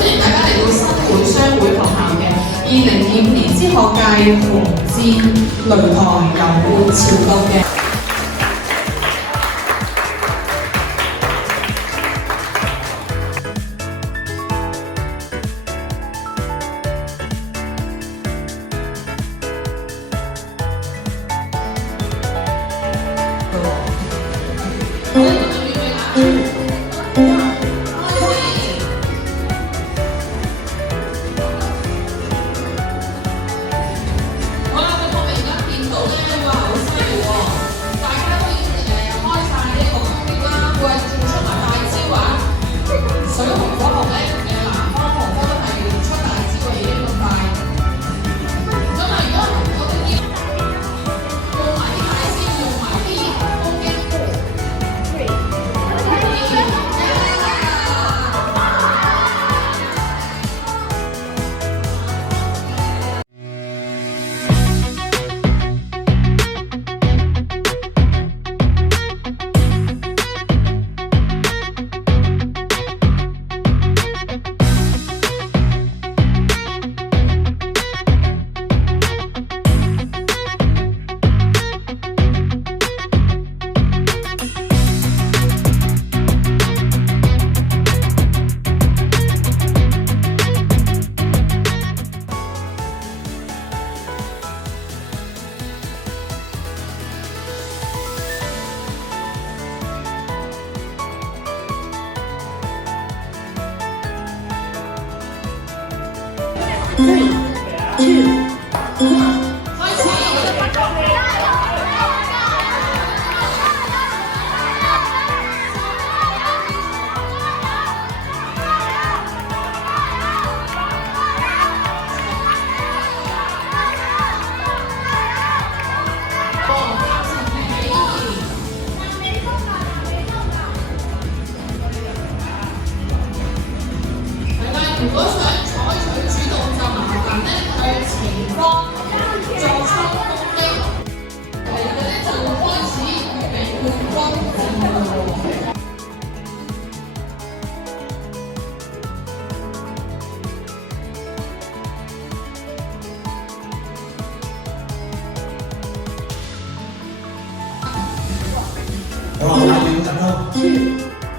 歡迎大家嚟到新會商會學校嘅2025年之學界紅箭擂台遊玩潮路嘅。3、2、1，開始。如果想採取主動就麻煩咧向前方作出攻擊，嚟嘅咧就會開始預備冠軍戰喎。好啦，我哋要緊張。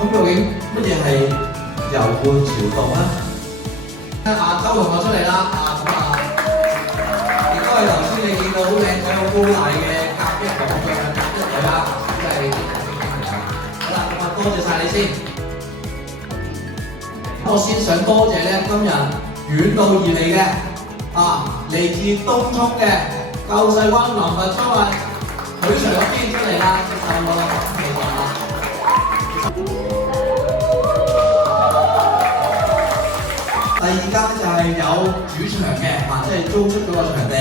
咁究竟乜嘢係遊玩潮動咧？周同學出嚟啦！亦都係頭先你見到好靚仔、好高大嘅甲一港嘅甲一隊啦，咁係好啦，咁多謝晒你先。我先想多謝咧今日遠道而嚟嘅嚟自東涌嘅救世軍林拔聰啊，許 Sir 嗰邊出嚟啦，就我期待啦。第二間就係有主場嘅，即係租出嗰個場地，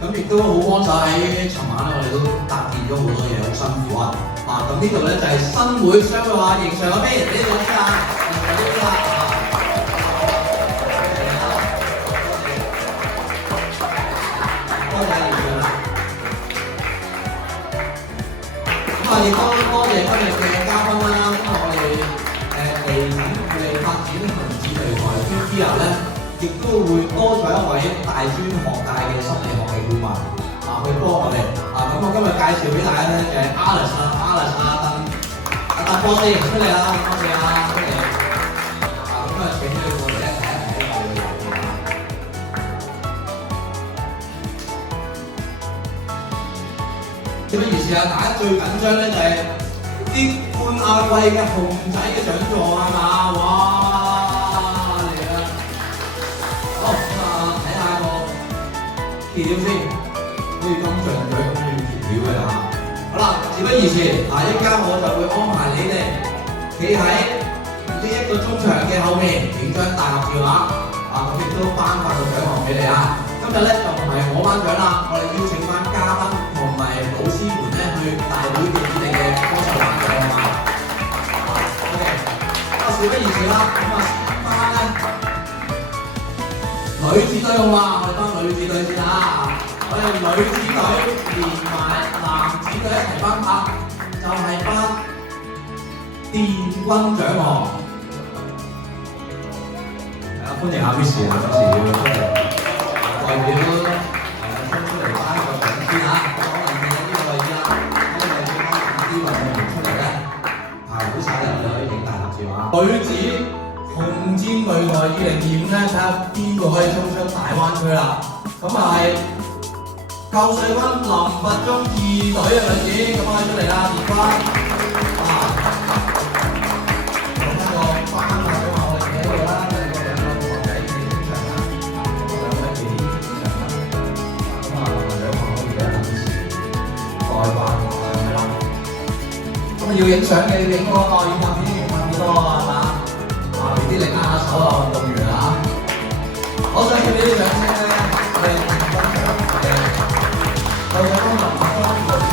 咁亦都好幫手喺尋晚我哋都搭建咗好多嘢，好辛苦啊！咁呢度咧就係新會商會話迎上嗰邊，俾你攞啲啦，呢啲啦。亦都多謝今日嘅嘉賓啦。咁我哋嚟緊嘅發展文字擂台 PPR 咧，亦都會多咗一位大專學界嘅心理學嘅顧問去幫我哋咁我今日介紹俾大家咧就係 Alice 鄧博士出嚟啦，多謝出嚟咁請佢過嚟咧睇一睇我哋點樣意思啊？大家最緊張咧就係啲冠亞季嘅熊仔嘅獎座係嘛？哇嚟啦！好睇下個揭曉先，好似金像獎咁要揭曉嘅嚇。好啦，事不宜遲，一陣間我就會安排你哋企喺呢一個中場嘅後面影張大合照咁亦都頒發個獎項俾你啊！今日咧就唔係我頒獎啦，我哋邀請翻嘉賓同埋老師們咧去大會嘅你哋嘅歌手頒獎啊嘛。OK，事不宜遲啦，咁翻咧女子隊好嘛？我哋翻女子隊先啊！我哋女子隊連埋男子隊一齊頒發，就係頒電軍獎項。歡迎阿 Miss 啊，有時要出嚟代表衝出嚟頒個獎先嚇。可能見到呢個位置啦，呢個位置幫啲運動員出嚟咧，好曬人就可以影大合照啊！女子紅箭擂台2025咧，睇下邊個可以衝出大灣區啦！咁係救世軍林拔中2隊嘅女子，咁可以出嚟啦，連番咁一個頒發獎項我哋企喺度啦。咁要影相嘅影嗰個要拍片影拍幾多係嘛？你啲力握下手啊，運動員啊！我想要呢啲獎先咧，我哋電軍獎嘅救世軍林拔中女子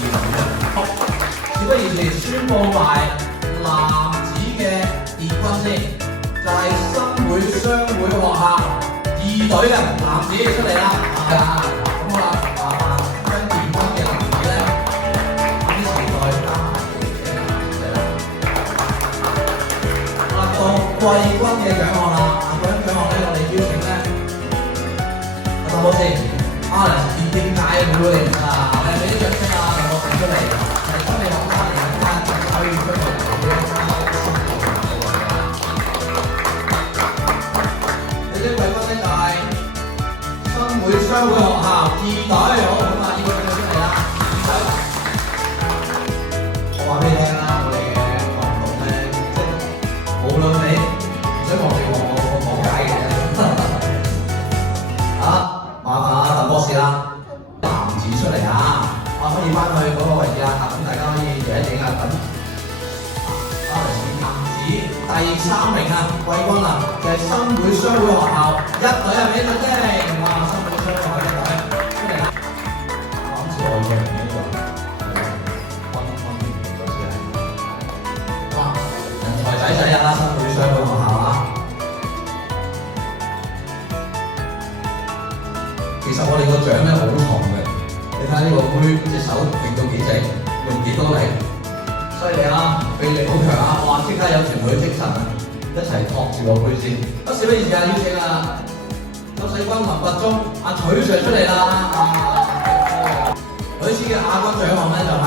2隊。事不宜遲，宣佈埋男子嘅電軍先，就係新會商會學校2隊嘅男子出嚟啦！咁好啦。季軍嘅獎項啦，嗰獎項咧，我哋邀請咧，鄧博士 Alice 點解會嚟啊？我哋俾啲掌聲啊，鄧博士出嚟，係心理學家嚟嘅，可以出嚟俾大家呢啲季軍咧就係新會商會學校2隊，好咁啊，呢個出嚟啦，2隊。我話俾你聽啦，我哋嘅運動咧，即係無論你希望你我講解嘅麻煩鄧博士啦，男子出嚟可以翻去嗰個位置咁大家可以影一影等男子第3名季軍啦，就係新會商會學校1隊俾啲掌聲，哇！新會商會1隊出嚟啦，講次外國人呢個哇！人才仔啦，新會商會學校其實我哋個獎咧好重嘅，你睇下呢個妹隻手揈到幾正，用幾多力，犀利啊！臂力好強啊！哇！即刻有團隊精神一齊托住個杯先。事不宜遲，邀請救世軍林拔中徐 Sir 出嚟啦！女子嘅亞軍獎項咧就係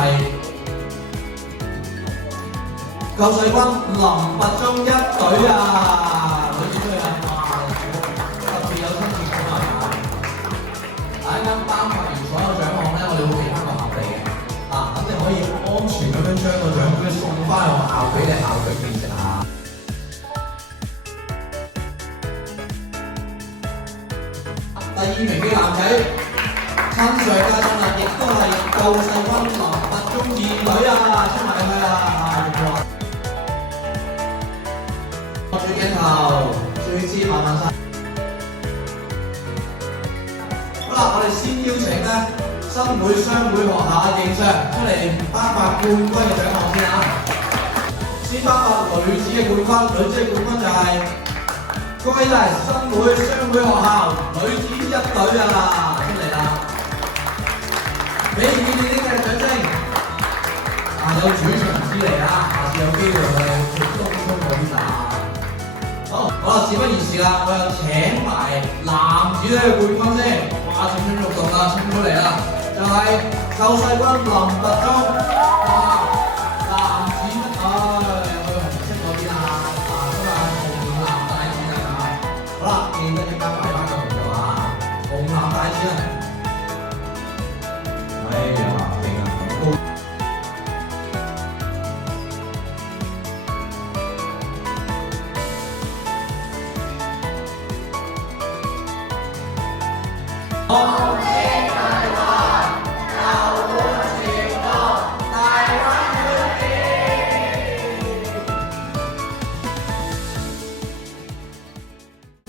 救世軍林拔中1隊啊！女子出嚟啦！特別有親切感啊！啱啱頒發完所有獎項咧，我哋會俾翻個盒你嘅，咁你可以安全咁樣將個獎杯送翻去學校俾你校長見識下。第2名嘅男仔，親上加親啦，亦都係救世軍林拔中2隊啊，出埋去啊！我轉鏡頭，最知慢慢晒。我哋先邀請咧新會商會學校嘅應相出嚟頒發冠軍嘅獎項先先頒發女子嘅冠軍，女子嘅冠軍就係恭喜晒新會商會學校女子1隊出嚟啦！俾啲掌聲。主場之利啦，下次有機會去東涌嗰邊打。好啦，事不宜遲啦，我又請埋男子隊嘅冠軍先，哇，蠢蠢欲動啦，衝出嚟啦，就係救世軍林拔中。